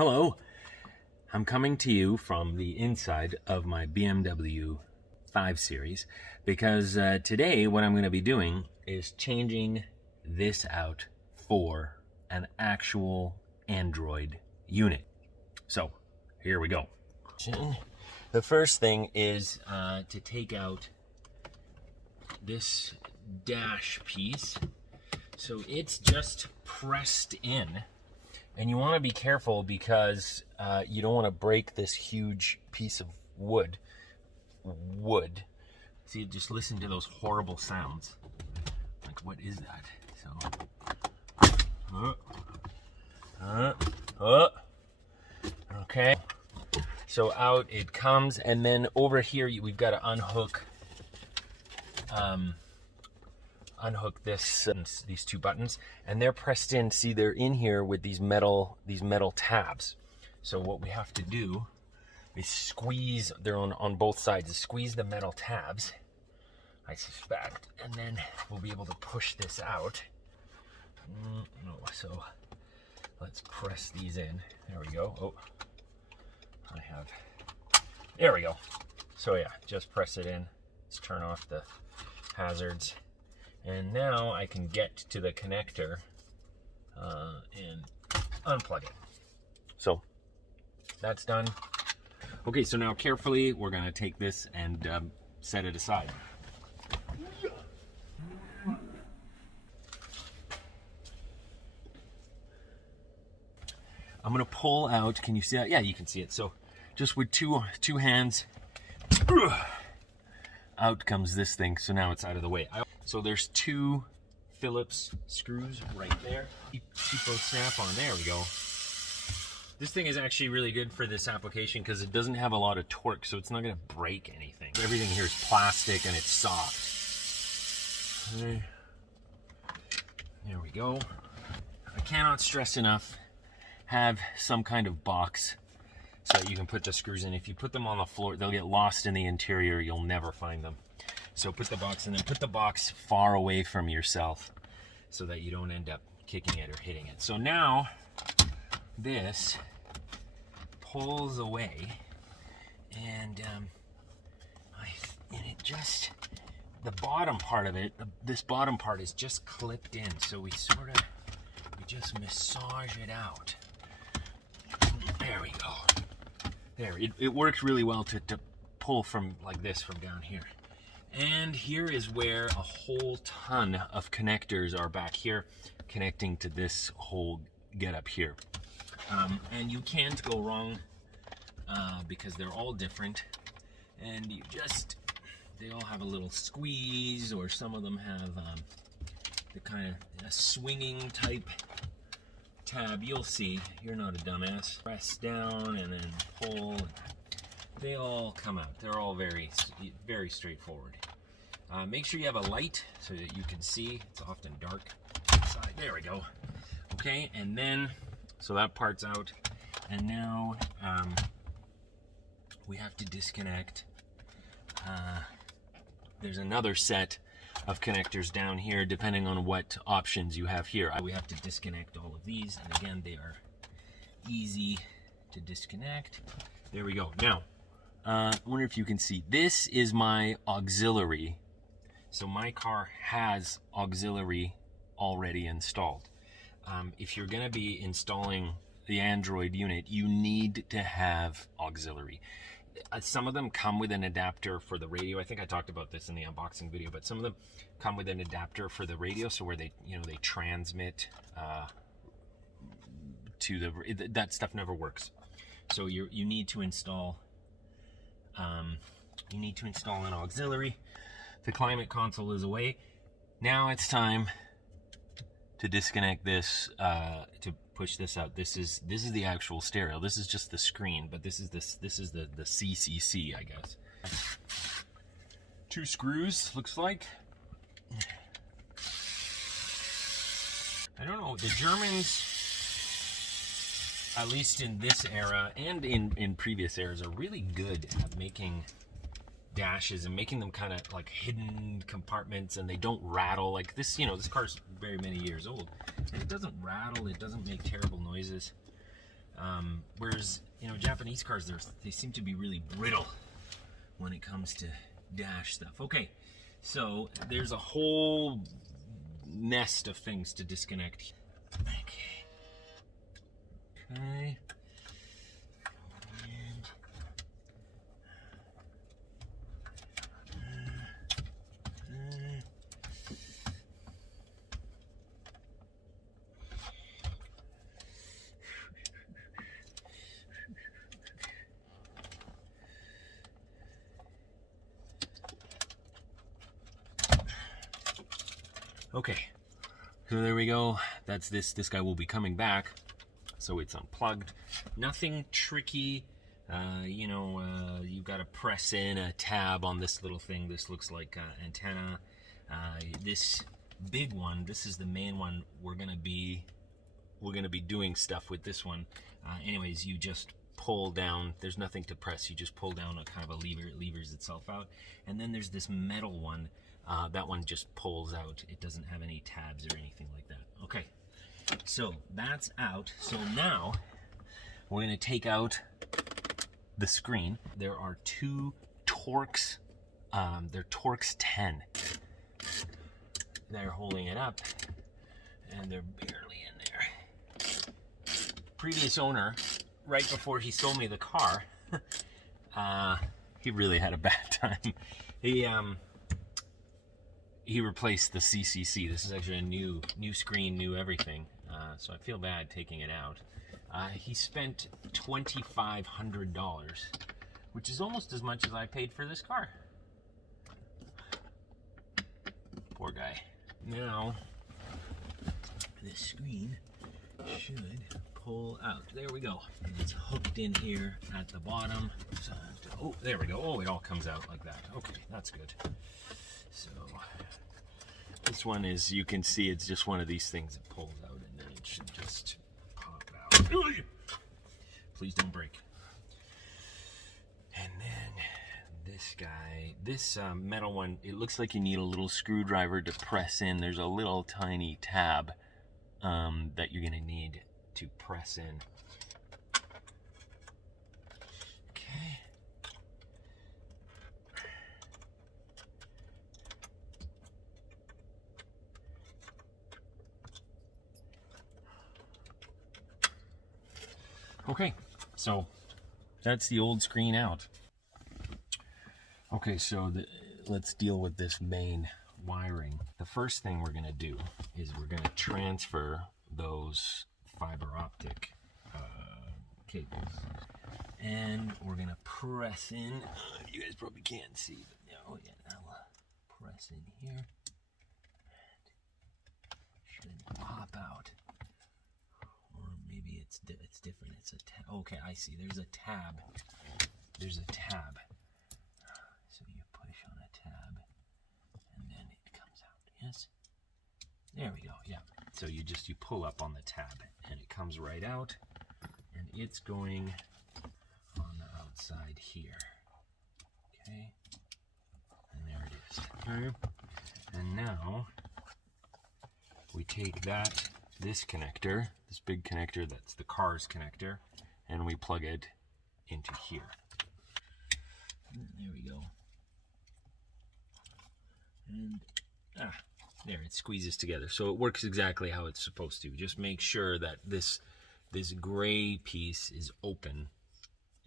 Hello, I'm coming to you from the inside of my BMW 5 Series because today what I'm going to be doing is changing this out for an actual Android unit. So here we go. The first thing is to take out this dash piece. So it's just pressed in. And you want to be careful because you don't want to break this huge piece of wood. See, just listen to those horrible sounds. Like, what is that? So, okay. So out it comes, and then over here we've got to unhook these two buttons, and they're pressed in. See, they're in here with these metal tabs. So what we have to do is squeeze, they're on both sides, squeeze the metal tabs, I suspect, and then we'll be able to push this out. So let's press these in. There we go. Oh, there we go. So yeah, just press it in. Let's turn off the hazards. And now I can get to the connector and unplug it. So that's done. Okay, so now carefully we're going to take this and set it aside. I'm going to pull out, can you see that? Yeah, you can see it. So just with two hands, out comes this thing. So now it's out of the way. So there's two Phillips screws right there. Keep those snap on. There we go. This thing is actually really good for this application because it doesn't have a lot of torque, so it's not going to break anything. Everything here is plastic and it's soft. There we go. I cannot stress enough, have some kind of box so that you can put the screws in. If you put them on the floor, they'll get lost in the interior. You'll never find them. So put the box in, and put the box far away from yourself so that you don't end up kicking it or hitting it. So now this pulls away, and it just, the bottom part of it, this bottom part is just clipped in. So we just massage it out. There we go. There, it works really well to pull from like this from down here. And here is where a whole ton of connectors are back here connecting to this whole get up here. And you can't go wrong because they're all different. And they all have a little squeeze, or some of them have the kind of a swinging type tab. You'll see, you're not a dumbass. Press down and then pull. They all come out. They're all very, very straightforward. Make sure you have a light so that you can see. It's often dark inside. There we go. Okay, and then, so that part's out. And now we have to disconnect. There's another set of connectors down here, depending on what options you have here. We have to disconnect all of these. And again, they are easy to disconnect. There we go. Now, I wonder if you can see, this is my auxiliary. So my car has auxiliary already installed. If you're going to be installing the Android unit, you need to have auxiliary. Some of them come with an adapter for the radio. I think I talked about this in the unboxing video, but some of them come with an adapter for the radio, so where they transmit to that stuff never works. So you need to install an auxiliary. The climate console is away. Now it's time to disconnect this, to push this out. This is the actual stereo. This is just the screen, but this is the CCC, I guess. Two screws, looks like. I don't know, the Germans, at least in this era and in previous eras, are really good at making dashes and making them kind of like hidden compartments, and they don't rattle like this. This car's very many years old and it doesn't rattle, it doesn't make terrible noises. Whereas, you know, Japanese cars, they seem to be really brittle when it comes to dash stuff. Okay, so there's a whole nest of things to disconnect. Okay. Okay. Okay, so there we go. That's this. This guy will be coming back, so it's unplugged. Nothing tricky. You know, you've got to press in a tab on this little thing. This looks like antenna. This big one, this is the main one. We're gonna be doing stuff with this one. Anyways, you just pull down. There's nothing to press. You just pull down a kind of a lever. It levers itself out. And then there's this metal one. That one just pulls out. It doesn't have any tabs or anything like that. Okay, so that's out. So now we're going to take out the screen. There are two torx. They're torx 10. They're holding it up, and they're barely in there. Previous owner, right before he sold me the car, he really had a bad time. He replaced the CCC. This is actually a new screen, new everything. So I feel bad taking it out. He spent $2,500, which is almost as much as I paid for this car. Poor guy. Now, this screen should pull out. There we go. And it's hooked in here at the bottom. So oh, there we go. Oh, it all comes out like that. Okay, that's good. So this one is, you can see it's just one of these things that pulls out, and then it should just pop out. Please don't break. And then this guy, this metal one, it looks like you need a little screwdriver to press in. There's a little tiny tab that you're going to need to press in. Okay. Okay, so that's the old screen out. Okay, so let's deal with this main wiring. The first thing we're going to do is we're going to transfer those fiber optic cables. And we're going to press in. You guys probably can't see, but now we'll press in here. And it should pop out. Or maybe it's different. It's a tab. Okay, I see. There's a tab. There's a tab. So you push on a tab, and then it comes out. Yes. There we go. Yeah. So you pull up on the tab, and it comes right out, and it's going on the outside here. Okay. And there it is. Okay. And now we take this connector, this big connector that's the car's connector, and we plug it into here. There we go. And there, it squeezes together. So it works exactly how it's supposed to. Just make sure that this gray piece is open,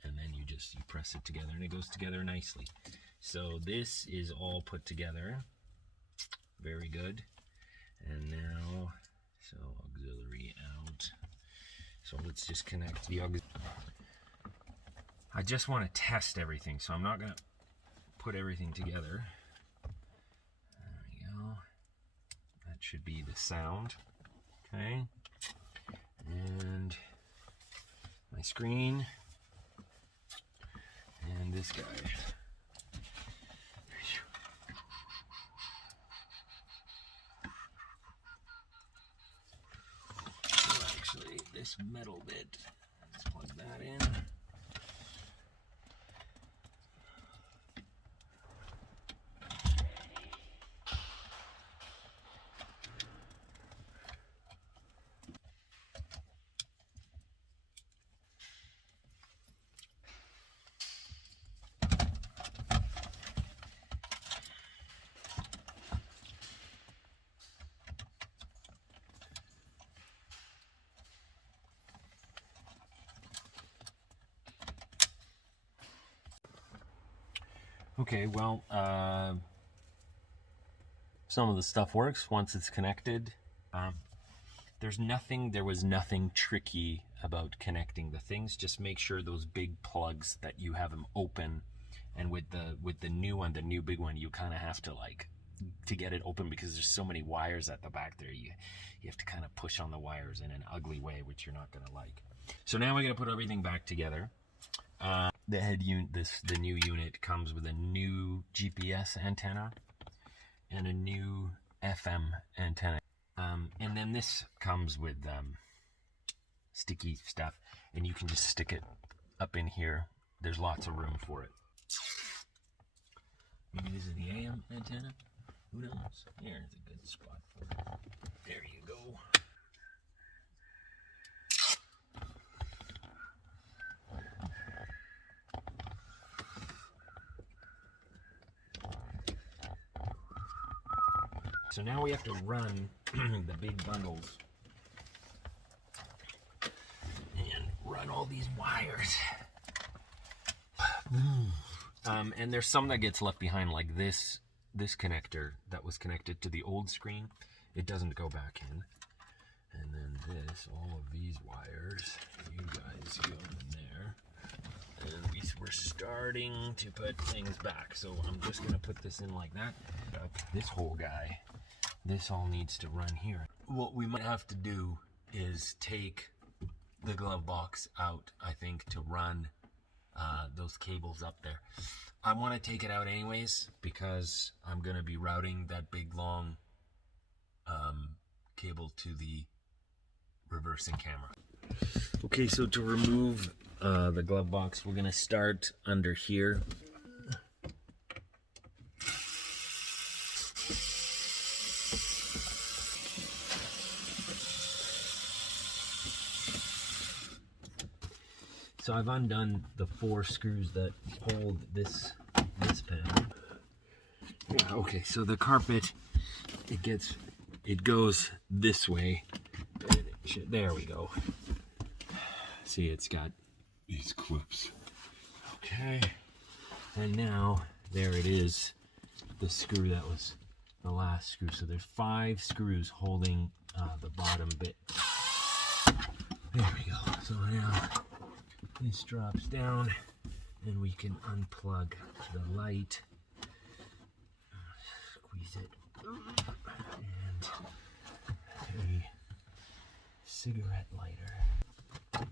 and then you press it together, and it goes together nicely. So this is all put together. Very good. And now, so auxiliary out. So let's just connect the auxiliary. I just want to test everything, so I'm not going to put everything together. There we go. That should be the sound. Okay. And my screen. And this guy. So actually, this metal bit, let's plug that in. Okay, well, some of the stuff works once it's connected. There was nothing tricky about connecting the things. Just make sure those big plugs that you have them open, and with the new one, the new big one, you kind of have to to get it open, because there's so many wires at the back there. You have to kind of push on the wires in an ugly way, which you're not going to like. So now we're going to put everything back together. The head unit, the new unit comes with a new GPS antenna and a new FM antenna. And then this comes with sticky stuff, and you can just stick it up in here. There's lots of room for it. Maybe this is the AM antenna? Who knows? Here's a good spot for it. There you go. So now we have to run the big bundles and run all these wires. And there's some that gets left behind, like this connector that was connected to the old screen. It doesn't go back in. And then all of these wires, you guys go in there. And we're starting to put things back. So I'm just going to put this in like that. This whole guy, this all needs to run here. What we might have to do is take the glove box out, I think, to run those cables up there. I want to take it out anyways, because I'm going to be routing that big long cable to the reversing camera. Okay, so to remove the glove box, we're going to start under here. So I've undone the 4 screws that hold this panel. Yeah, okay, so the carpet, it goes this way. There we go. See, it's got these clips. Okay, and now there it is, the screw that was the last screw. So there's 5 screws holding the bottom bit. There we go. So now this drops down, and we can unplug the light, squeeze it, and a cigarette lighter.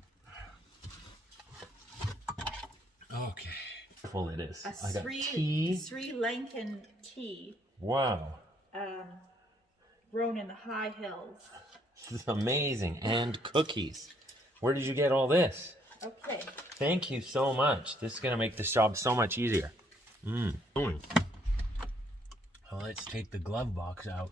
Okay. Full it is. I got tea. Sri Lankan tea. Wow. Grown in the high hills. This is amazing. And cookies. Where did you get all this? Okay. Thank you so much. This is going to make this job so much easier. Well, let's take the glove box out.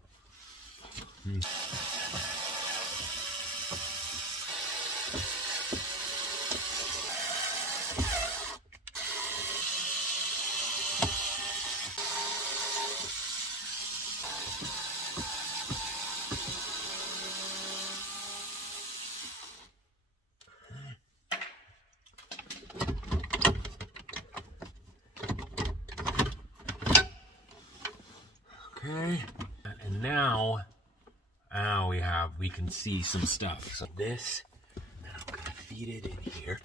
Okay, and now we can see some stuff. So this, and I'm gonna feed it in here.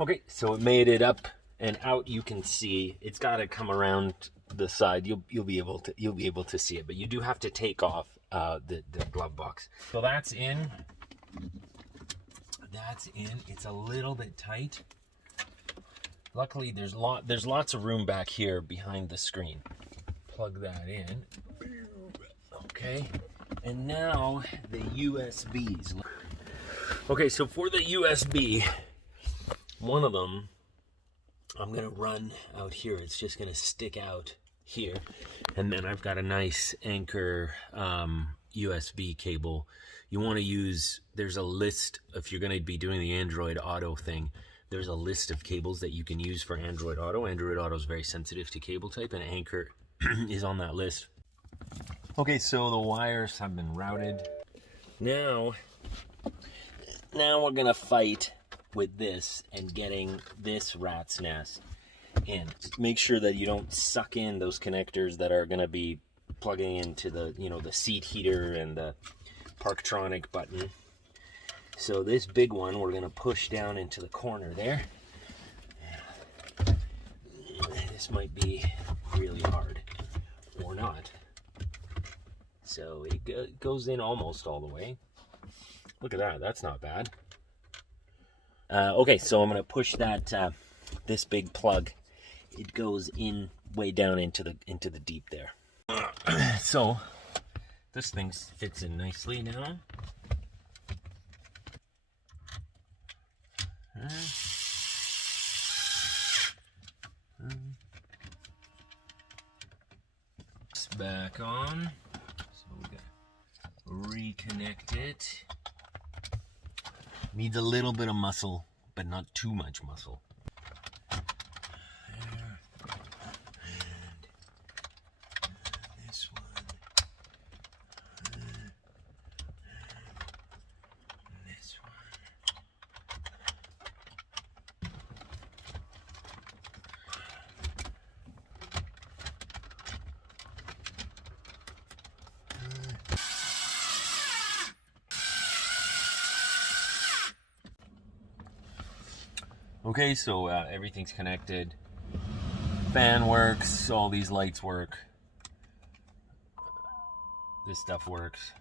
Okay, so it made it up and out. You can see it's got to come around the side. You'll be able to see it, but you do have to take off the glove box. So that's in. That's in. It's a little bit tight. Luckily, there's lots of room back here behind the screen. Plug that in. Okay, and now the USBs. Okay, so for the USB, one of them I'm gonna run out here. It's just gonna stick out here, and then I've got a nice Anchor USB cable. You want to use, there's a list, if you're gonna be doing the Android Auto thing, there's a list of cables that you can use for Android Auto. Android Auto is very sensitive to cable type, and Anchor is on that list. Okay, so the wires have been routed. Now we're gonna fight with this and getting this rat's nest in. Make sure that you don't suck in those connectors that are going to be plugging into the, you know, the seat heater and the Parktronic button. So this big one we're going to push down into the corner there. This might be really hard or not. So it goes in almost all the way. Look at that, that's not bad. Okay, so I'm going to push that this big plug. It goes in way down into the deep there. So this thing fits in nicely now. It's back on. So we gotta reconnect it. Needs a little bit of muscle, but not too much muscle. There. And this one. And this one. Okay, so everything's connected. Fan works, all these lights work. This stuff works.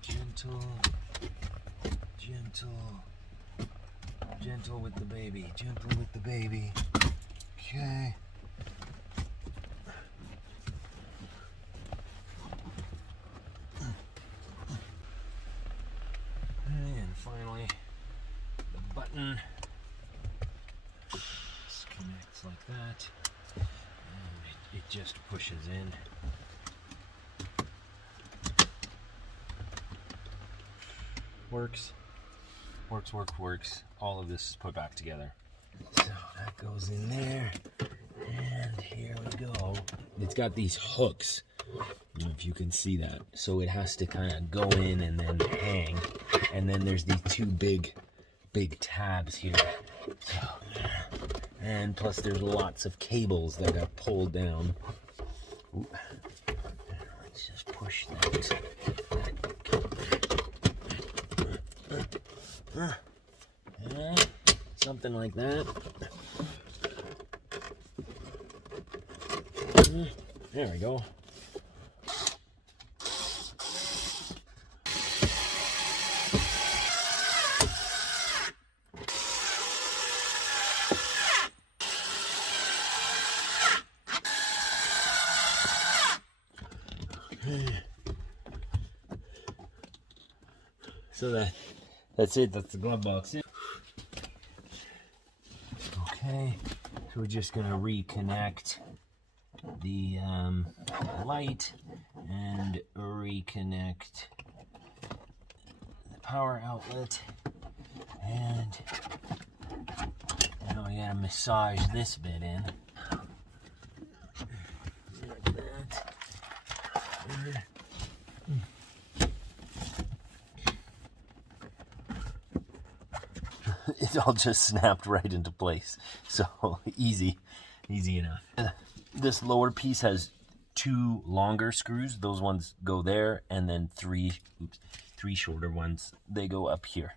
Gentle, gentle, gentle with the baby, gentle with the baby. Okay. And finally, the button disconnects like that, and it just pushes in. Works. Works. All of this is put back together. So that goes in there, and here we go. It's got these hooks, I don't know if you can see that. So it has to kind of go in and then hang. And then there's these two big tabs here. So, and plus there's lots of cables that got pulled down. Ooh. Let's just push that. Something like that. There we go. So that's it. That's the glove box. Okay, so we're just gonna reconnect the light and reconnect the power outlet, and now we gotta massage this bit in. Like that. It all just snapped right into place. So easy enough. This lower piece has two longer screws. Those ones go there, and then three shorter ones. They go up here.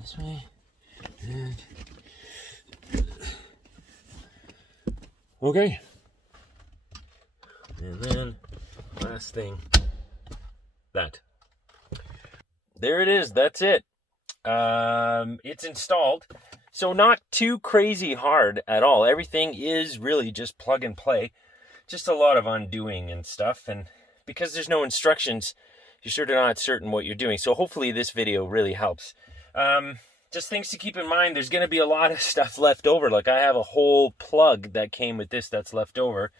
This way. And okay. And then last thing, that. There it is. That's it. It's installed. So not too crazy hard at all. Everything is really just plug and play. Just a lot of undoing and stuff. And because there's no instructions, you're sort of not certain what you're doing. So hopefully this video really helps. Just things to keep in mind. There's going to be a lot of stuff left over. Like I have a whole plug that came with this that's left over.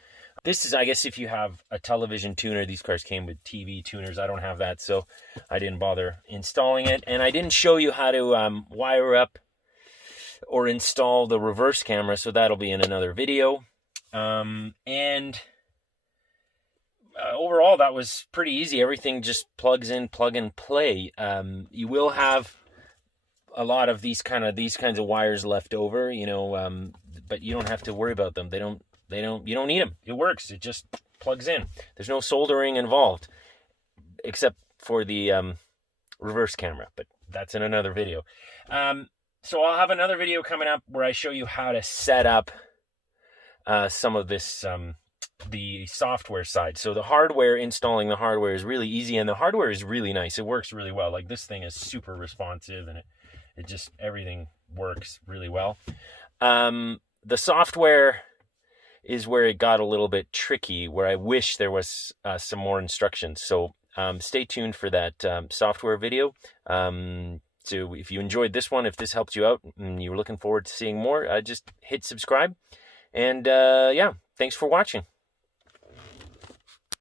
This is, I guess, if you have a television tuner. These cars came with TV tuners. I don't have that, so I didn't bother installing it. And I didn't show you how to wire up or install the reverse camera, so that'll be in another video. Overall, that was pretty easy. Everything just plugs in, plug and play. You will have a lot of these kinds of wires left over, you know, but you don't have to worry about them. You don't need them. It works. It just plugs in. There's no soldering involved, except for the reverse camera, but that's in another video. So I'll have another video coming up where I show you how to set up some of this, the software side. So the hardware, installing the hardware is really easy, and the hardware is really nice. It works really well. Like, this thing is super responsive, and it just, everything works really well. The software is where it got a little bit tricky, where I wish there was some more instructions. So stay tuned for that software video. So if you enjoyed this one, if this helped you out and you're looking forward to seeing more, just hit subscribe. And yeah, thanks for watching.